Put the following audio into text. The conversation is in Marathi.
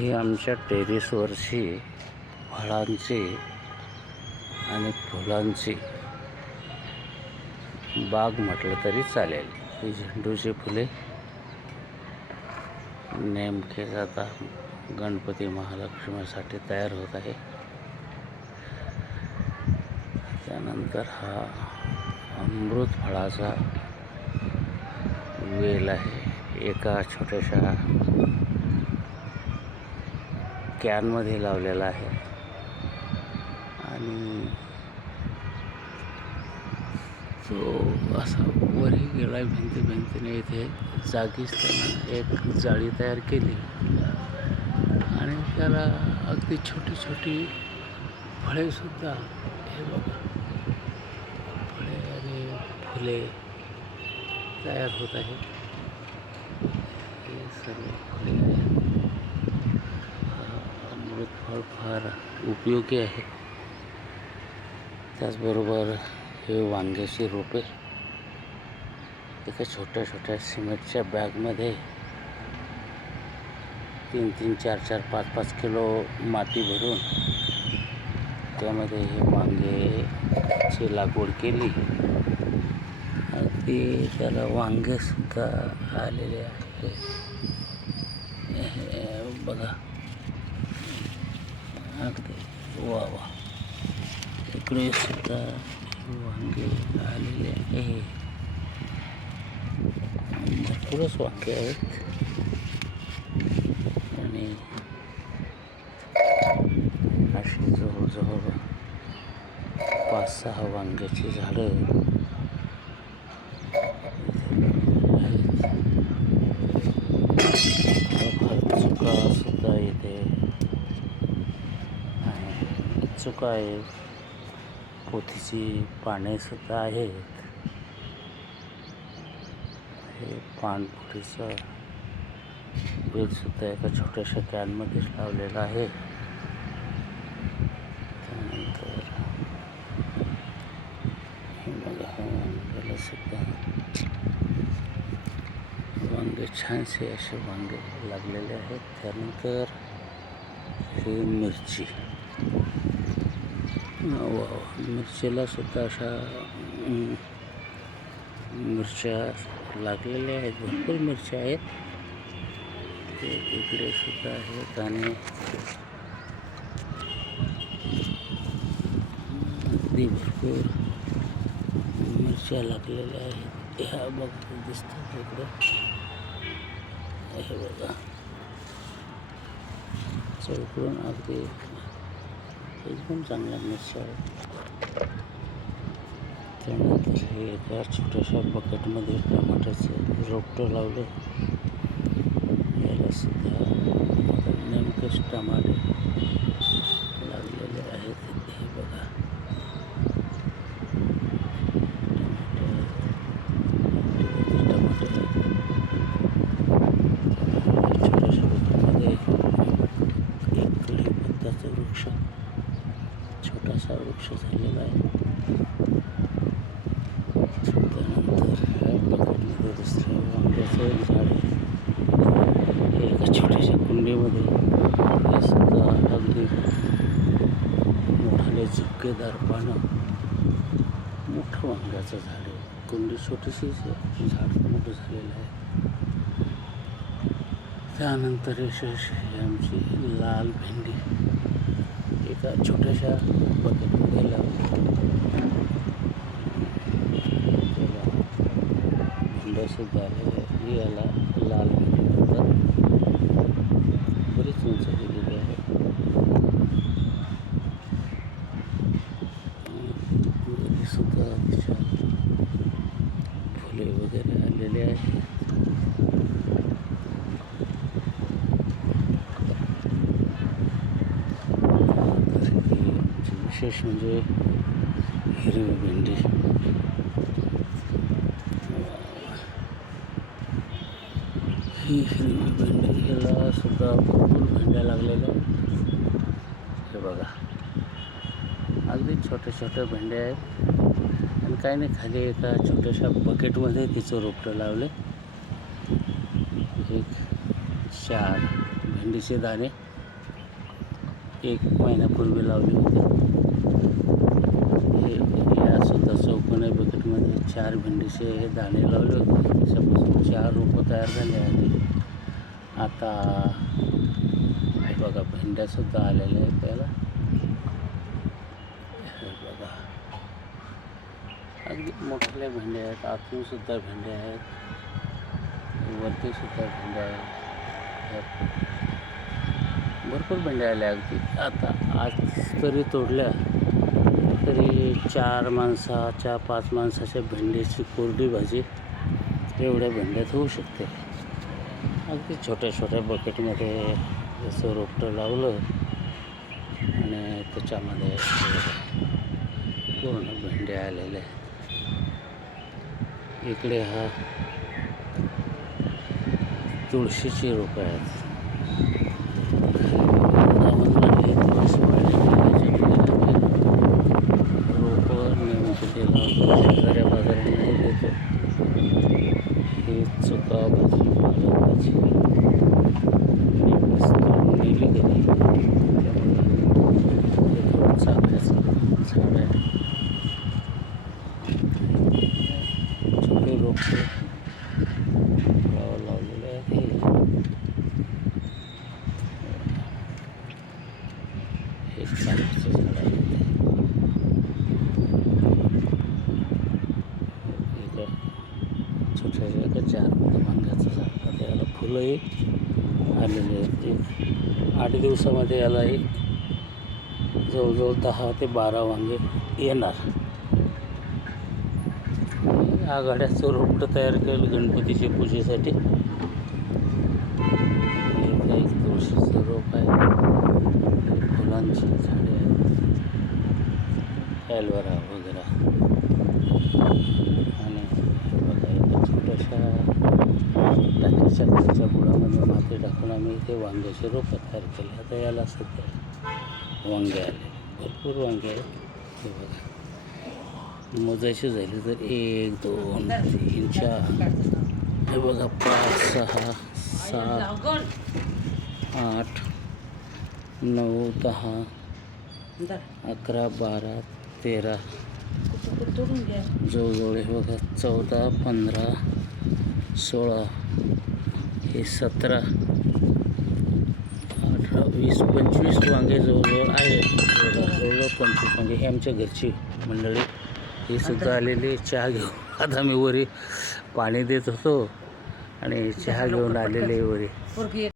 ही आमच्या टेरेसवरची फळांची आणि फुलांची बाग म्हटलं तरी चालेल. ही झेंडूची फुले नेमके आता गणपती महालक्ष्मीसाठी तयार होत आहे. त्यानंतर हा अमृत फळाचा वेल आहे. एका छोट्याशा कॅनमध्ये लावलेला आहे. आणि तो असा वरही गेला भिंती भिंतीने इथे. जागीच त्यानं एक जाळी तयार केली. आणि त्याला अगदी छोटी छोटी फळेसुद्धा हे बघा. फळे आणि फुले तयार होत आहेत. हे सर्व फुले आहेत फळ फार उपयोगी आहे. त्याचबरोबर हे वांग्याची रोपे एका छोट्या छोट्या सिमेंटच्या बॅगमध्ये तीन तीन चार चार पाच पाच किलो माती भरून त्यामध्ये हे वांग्याची लागवड केली. ती त्याला वांगेसुद्धा आलेले आहे. हे बघा. अगदी वा वा. इकडे सुद्धा वांगे आलेले आहे. भरपूरच वांगे आहेत. आणि अशी जवळजवळ पाच सहा वांग्याची झाडं चुका आहेत पोथीची पाने सुद्धा आहेत हे बेलसुद्धा एका छोट्याशा कॅनमध्येच लावलेलं आहे. त्यानंतर हे हा सुद्धा वांगे, छानसे असे वांगे लागलेले आहेत. त्यानंतर ही मिरची. मिरचीला सुद्धा अशा मिरच्या लागलेल्या आहेत. भरपूर मिरच्या आहेत. ते इकडे सुद्धा आहेत आणि अगदी भरपूर मिरच्या लागलेल्या आहेत. ह्या बघ दिसतात इकडे. हे बघा. चौकडून अगदी एकदम चांगला मिरच्या त्यानंतर हे एका छोट्याशा बकेटमध्ये टमाटरचं रोपटं लावलं. याला सुद्धा नेमकंच टमाटे लागलेले आहेत हे बघा टमाटे टमाटे छोट्याशा बकेटमध्ये एक कढीपत्त्याचा वृक्ष छोटासा वृक्ष आहे त्यानंतर ह्या बकेटमध्ये वांग्याचं झाड आहे एका छोट्याशा कुंडीमध्ये हे सुद्धा अगदी मोठाले झुपकेदार पानं मोठं वांग्याचं झाड आहे. कुंडी छोटीशीच झाड मोठं झालेलं आहे. त्यानंतर यशस्वी आमची लाल भेंडी. एका छोट्याशा बकेटमध्ये लावली याला लाल म्हणतात. बरीच उंच गेलेली आहे. सुद्धा फुले वगैरे आलेले आहेत तर ही आमची विशेष म्हणजे हिरवी भेंडी. ही हिरवी भेंडी सुद्धा भरपूर भेंड्या लागलेल्या हे बघा. अगदी छोट्या छोट्या भेंड्या आहेत. आणि काही नाही खाली एका छोट्याशा बकेटमध्ये तिचं रोपटं लावले. एक चार भेंडीचे दाणे. एक महिन्यापूर्वी लावले होते हे या दोन बकेटमध्ये चार भेंडीचे हे दाणे लावले होते. त्याच्यापासून चार रोपं तयार झाले आहेत. आता हे बघा भेंड्यासुद्धा आलेल्या आहेत त्याला. हे बघा. अगदी मोठ्या भेंड्या आहेत. आतूनसुद्धा भेंड्या आहेत. वरतीसुद्धा भेंड्या आहेत. भरपूर भेंड्या आल्या अगदी. आता आज तरी तोडल्या. तरी चार माणसाच्या पाच माणसाच्या भेंडीची कोरडी भाजी एवढ्या भेंड्यात होऊ शकते. अगदी छोट्या छोट्या बकेटमध्ये जसं रोपटं लावलं आणि त्याच्यामध्ये पूर्ण भेंडे आलेल्या आहेत. इकडे हा तुळशीची रोपं आहेत लावून लागली तुळशी वाढलेली त्याच्यामध्ये रोपं नेऊन तिथे लावतो शेजाऱ्या बाजारात नाही देतो ही चुका भाजी पालक भाजी नेहमीच तोडून नेली गेली हे थोडं चाफ्याचं झाड आहे छोटे रोपटे लाव लावलेले आहेत हे. हे चाफ्याचं झाड आहे इथे. इथं छोट्या एका चार मोठं वांग्याचं झाड आता याला फुलंही आलेली आहेत ते आठ दिवसामध्ये याला एक जवळजवळ दहा ते बारा वांगे येणार. आघाड्याचं रोपटं तयार केलं गणपतीच्या पूजेसाठी. एक तुळशीचं रोप आहे. फुलांची झाडे आहेत. ॲलवरा वगैरे आणि हे बघा एका छोट्याशा टाकीच्या खालच्या बुडामध्ये माती टाकून आम्ही इथे वांग्याचे रोपं तयार केले. आता याला सध्या वांगे आले. भरपूर वांगे आहेत. हे बघा. मोजायचे झाले तर एक दोन तीन चार. हे बघा पाच सहा सात आठ नऊ दहा अकरा बारा तेरा. जवळजवळ हे बघा चौदा पंधरा सोळा हे सतरा वीस पंचवीस वांगे जवळजवळ आहेत जवळजवळ पंचवीस वांगे हे आमच्या घरची मंडळी. ही सुद्धा आलेली चहा घेऊन. आता मी वरी पाणी देत होतो आणि चहा घेऊन आलेले वरी.